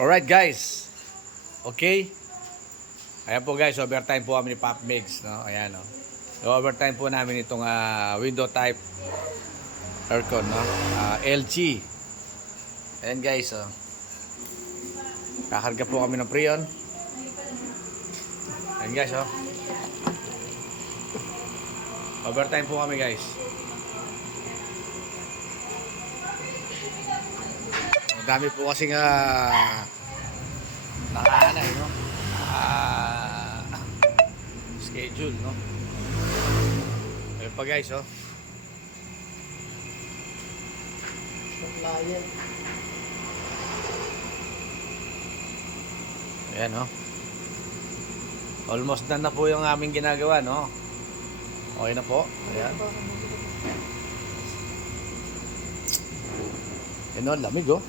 Alright guys. Okay. Ayan po guys, overtime po kami ni Pop Migs, no? Ayan, no. Overtime po namin itong window type aircon, no? LG. Ayan guys, oh. Kakarga po kami ng Freon. Ayan guys, oh. Overtime po kami guys. Ang dami po kasi nakahanay, no? Schedule, no? Ayun pa guys, oh. Ayan, oh. Almost done na po yung aming ginagawa, no? Okay na po. Ayan. Ayan, oh, lamig, oh.